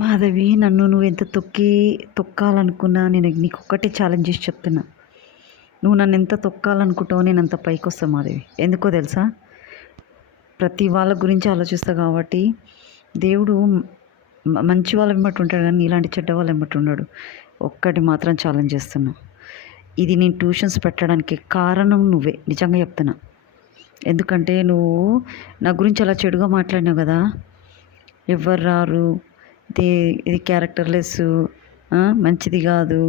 మాధవి, నన్ను నువ్వెంత తొక్కాలనుకున్నా నేను నీకొక్కటే ఛాలెంజ్ చేసి చెప్తున్నా. నువ్వు నన్నెంత తొక్కాలనుకుంటావో నేనంత పైకొస్తా మాధవి. ఎందుకో తెలుసా? ప్రతి వాళ్ళ గురించి ఆలోచిస్తా కాబట్టి దేవుడు మంచి వాళ్ళ వెంబడి ఉంటాడు కానీ ఇలాంటి చెడ్డ వాళ్ళ వెంబడి ఉన్నాడు. ఒక్కటి మాత్రం ఛాలెంజ్ చేస్తున్నా. ఇది నేను ట్యూషన్స్ పెట్టడానికి కారణం నువ్వే, నిజంగా చెప్తున్నా. ఎందుకంటే నువ్వు నా గురించి అలా చెడుగా మాట్లాడినావు కదా. ఎవ్వరు రారు, ఇది క్యారెక్టర్లెస్, మంచిది కాదు,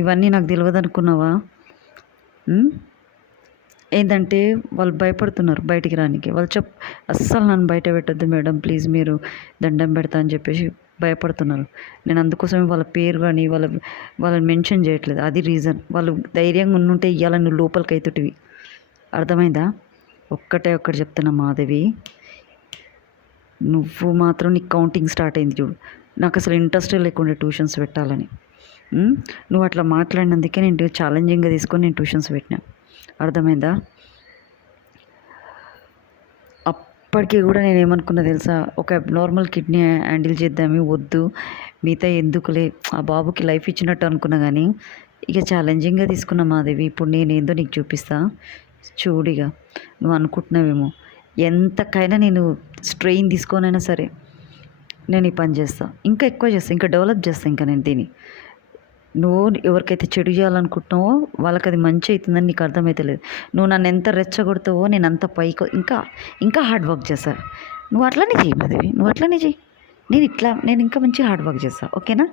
ఇవన్నీ నాకు తెలియదు అనుకున్నావా? ఏంటంటే వాళ్ళు భయపడుతున్నారు బయటికి రానికి. వాళ్ళు అస్సలు నన్ను బయట పెట్టద్దు మేడం, ప్లీజ్ మీరు దండం పెడతా అని చెప్పేసి భయపడుతున్నారు. నేను అందుకోసమే వాళ్ళ పేరు కానీ వాళ్ళని మెన్షన్ చేయట్లేదు. అది రీజన్. వాళ్ళు ధైర్యంగా ఉండుంటే ఇవాళ నువ్వు లోపలికి అవుతుటివి. అర్థమైందా? ఒక్కటి చెప్తున్నా మాధవి, నువ్వు మాత్రం నీకు కౌంటింగ్ స్టార్ట్ అయింది చూడు. నాకు అసలు ఇంట్రెస్ట్ లేకుండా ట్యూషన్స్ పెట్టాలని. నువ్వు అట్లా మాట్లాడినందుకే నేను ఛాలెంజింగ్గా తీసుకొని నేను ట్యూషన్స్ పెట్టినా. అర్థమైందా? అప్పటికీ కూడా నేను ఏమనుకున్నా తెలుసా? ఒక అబ్నార్మల్ కిడ్నీ హ్యాండిల్ చేద్దామే, వద్దు మిగతా ఎందుకులే, ఆ బాబుకి లైఫ్ ఇచ్చినట్టు అనుకున్నా. కానీ ఇక ఛాలెంజింగ్గా తీసుకున్నా మాధవి. ఇప్పుడు నేనేందో నీకు చూపిస్తా చూడిగా. నువ్వు అనుకుంటున్నావేమో, ఎంతకైనా నేను స్ట్రెయిన్ తీసుకోనైనా సరే నేను ఈ పని చేస్తాను. ఇంకా ఎక్కువ చేస్తాను, ఇంకా డెవలప్ చేస్తాను. ఇంకా నేను దీన్ని, నువ్వు ఎవరికైతే చెడు చేయాలనుకుంటున్నావో వాళ్ళకి అది మంచి అవుతుందని నీకు అర్థమైతలేదు. నువ్వు నన్ను ఎంత రెచ్చగొడతావో నేను అంత పైకి ఇంకా హార్డ్ వర్క్ చేస్తాను. నువ్వు అట్లనే చెయ్యి మాధవి, నువ్వు అట్లనే చెయ్యి. నేను ఇంకా మంచి హార్డ్ వర్క్ చేస్తాను, ఓకేనా?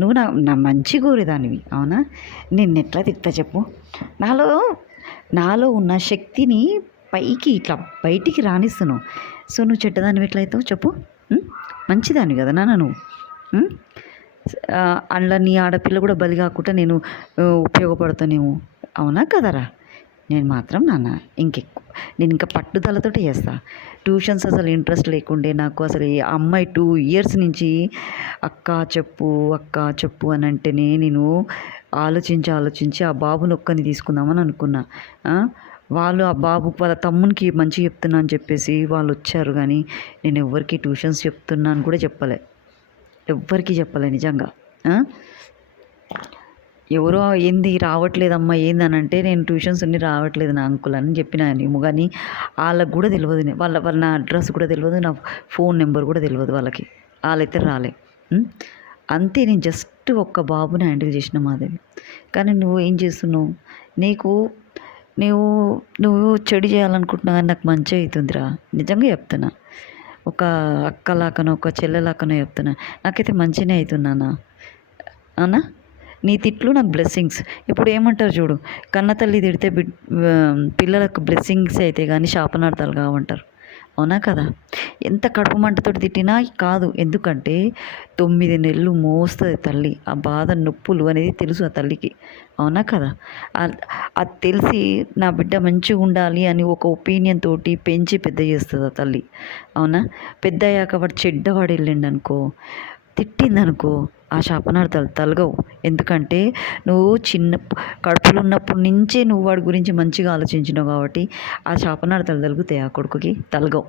నువ్వు నా మంచి కోరేదానివి, అవునా? నేను ఎట్లా తిట్టా చెప్పు? నాలో ఉన్న శక్తిని పైకి ఇట్లా బయటికి రానిస్తున్నావు. సో నువ్వు చెడ్డదానివి ఎట్లయితావు చెప్పు? మంచిదాన్ని కదా నాన్న నువ్వు. అందులో నీ ఆడపిల్ల కూడా బలి కాకుండా నేను ఉపయోగపడతానేమో, అవునా కదరా? నేను మాత్రం నాన్న నేను ఇంకా పట్టుదలతోటి చేస్తా. ట్యూషన్స్ అసలు ఇంట్రెస్ట్ లేకుండే నాకు. అసలు ఈ అమ్మాయి 2 years నుంచి అక్క చెప్పు అని అంటేనే నేను ఆలోచించి ఆ బాబుని ఒక్కని తీసుకుందామని అనుకున్నా. వాళ్ళు ఆ బాబు వాళ్ళ తమ్మునికి మంచిగా చెప్తున్నా అని చెప్పేసి వాళ్ళు వచ్చారు. కానీ నేను ఎవ్వరికి ట్యూషన్స్ చెప్తున్నా అని కూడా చెప్పలే, ఎవ్వరికి చెప్పలే నిజంగా. ఎవరో ఏంది రావట్లేదమ్మా ఏందని అంటే, నేను ట్యూషన్స్ అన్ని రావట్లేదు నా అంకుల్ అని చెప్పినా. కానీ వాళ్ళకు కూడా తెలియదు, వాళ్ళ నా అడ్రస్ కూడా తెలియదు, నా ఫోన్ నెంబర్ కూడా తెలియదు వాళ్ళకి. వాళ్ళైతే రాలే. అంతే. నేను జస్ట్ ఒక్క బాబుని హ్యాండిల్ చేసిన మాధవి. కానీ నువ్వు ఏం చేస్తున్నావు? నువ్వు చెడు చేయాలనుకుంటున్నావు కానీ నాకు మంచి అవుతుందిరా, నిజంగా చెప్తున్నా. ఒక అక్కలాకనో ఒక చెల్లెలాకనో చెప్తున్నా, నాకైతే మంచిగానే అవుతున్నానా అన్నా? నీ తిట్లు నాకు బ్లెస్సింగ్స్. ఇప్పుడు ఏమంటారు చూడు, కన్న తల్లి తిడితే పిల్లలకు బ్లెస్సింగ్స్ అయితే కానీ శాపనార్థాలు కావంటారు, అవునా కదా? ఎంత కడుపు మంటతోటి తిట్టినా కాదు. ఎందుకంటే 9 నెలలు మోస్తుంది తల్లి. ఆ బాధ నొప్పులు అనేది తెలుసు ఆ తల్లికి, అవునా కదా? అది తెలిసి నా బిడ్డ మంచిగా ఉండాలి అని ఒక ఒపీనియన్ తోటి పెంచి పెద్ద చేస్తుంది ఆ తల్లి, అవునా? పెద్ద అయ్యాక వాడు చెడ్డవాడు వెళ్ళిండు అనుకో, తిట్టిందనుకో, ఆ శాపనార్థాలు తొలగవు. ఎందుకంటే నువ్వు కడుపులో ఉన్నప్పటి నుంచే నువ్వు వాడి గురించి మంచిగా ఆలోచించినావు కాబట్టి ఆ శాపనార్థాలు తొలుగుతాయి, ఆ కొడుకుకి తొలగవు.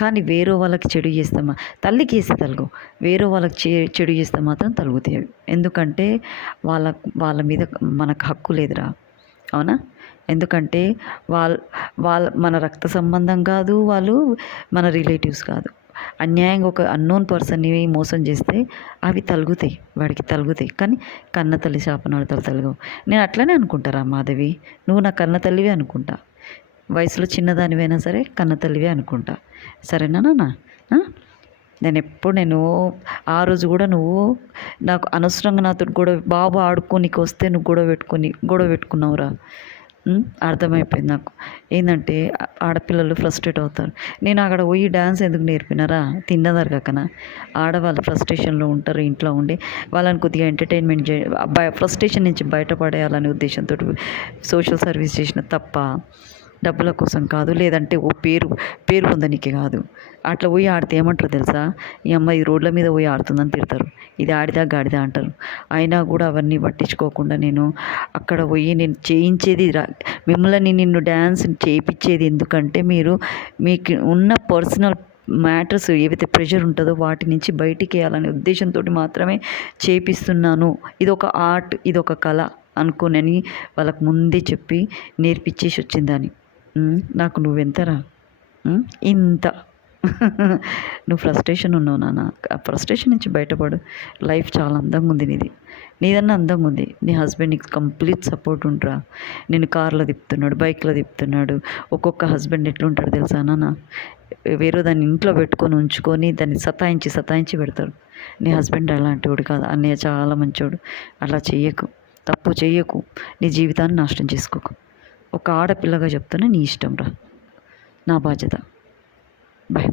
కానీ వేరే వాళ్ళకి చెడు చేస్తామా, తల్లికి వేస్తే తొలగవు, వేరే వాళ్ళకి చెడు చేస్తే మాత్రం తొలుగుతాయి. ఎందుకంటే వాళ్ళ మీద మనకు హక్కు లేదురా, అవునా? ఎందుకంటే వాళ్ళ మన రక్త సంబంధం కాదు, వాళ్ళు మన రిలేటివ్స్ కాదు. అన్యాయంగా ఒక అన్నోన్ పర్సన్ని మోసం చేస్తే అవి తలుగుతాయి, వాడికి తలుగుతాయి. కానీ కన్న తల్లి శాపనార్థాలు తొలగవు. నేను అట్లనే అనుకుంటారా మాధవి? నువ్వు నా కన్న తల్లివే అనుకుంటా. వయసులో చిన్నదానివైనా సరే కన్న తల్లివే అనుకుంటా, సరేనా నాన్న? నేను ఆ రోజు కూడా నువ్వు నాకు అనవసరంగా నాతో బాబు ఆడుకోనికి వస్తే నువ్వు గొడవ పెట్టుకున్నావురా. అర్థమైపోయింది నాకు. ఏంటంటే ఆడపిల్లలు ఫ్రస్ట్రేట్ అవుతారు. నేను అక్కడ పోయి డ్యాన్స్ ఎందుకు నేర్పినారా? తిన్నదరగకనా? ఆడవాళ్ళు ఫ్రస్ట్రేషన్లో ఉంటారు ఇంట్లో ఉండి. వాళ్ళని కొద్దిగా ఎంటర్టైన్మెంట్ ఫ్రస్ట్రేషన్ నుంచి బయటపడేయాలనే ఉద్దేశంతో సోషల్ సర్వీస్ చేసిన తప్ప డబ్బుల కోసం కాదు, లేదంటే పేరు పొందనీకి కాదు. అట్లా పోయి ఆడితే ఏమంటారు తెలుసా? ఈ అమ్మాయి రోడ్ల మీద పోయి ఆడుతుందని తిడతారు, ఇది ఆడిదా గాడిదా అంటారు. అయినా కూడా అవన్నీ పట్టించుకోకుండా నేను అక్కడ పోయి నేను చేయించేది నిన్ను డ్యాన్స్ చేయించేది ఎందుకంటే మీకు ఉన్న పర్సనల్ మ్యాటర్స్ ఏవైతే ప్రెషర్ ఉంటుందో వాటి నుంచి బయటికి వేయాలనే ఉద్దేశంతో మాత్రమే చేపిస్తున్నాను. ఇది ఒక ఆర్ట్, ఇది ఒక కళ అనుకోనని వాళ్ళకు ముందే చెప్పి నేర్పించేసి వచ్చిందాన్ని. నాకు నువ్వెంతరా, ఇంత నువ్వు ఫ్రస్ట్రేషన్ ఉన్నావు నాన్న. ఆ ఫ్రస్ట్రేషన్ నుంచి బయటపడు. లైఫ్ చాలా అందంగా ఉంది నీది. నీదన్నా అందంగా ఉంది. నీ హస్బెండ్ నీకు కంప్లీట్ సపోర్ట్ ఉంటారా. నేను కార్లో తిప్పుతున్నాడు, బైక్లో తిప్పుతున్నాడు. ఒక్కొక్క హస్బెండ్ ఎట్లుంటాడు తెలుసా నాన్న, వేరే దాన్ని ఇంట్లో పెట్టుకొని ఉంచుకొని దాన్ని సతాయించి పెడతాడు. నీ హస్బెండ్ అలాంటివాడు కాదు. అన్నయ్య చాలా మంచోడు. అలా చెయ్యకు, తప్పు చెయ్యకు, నీ జీవితాన్ని నాశనం చేసుకోకు. ఒక ఆడపిల్లగా చెప్తున్నా, నీ ఇష్టం రా, నా బాధ్యత. బాయ్.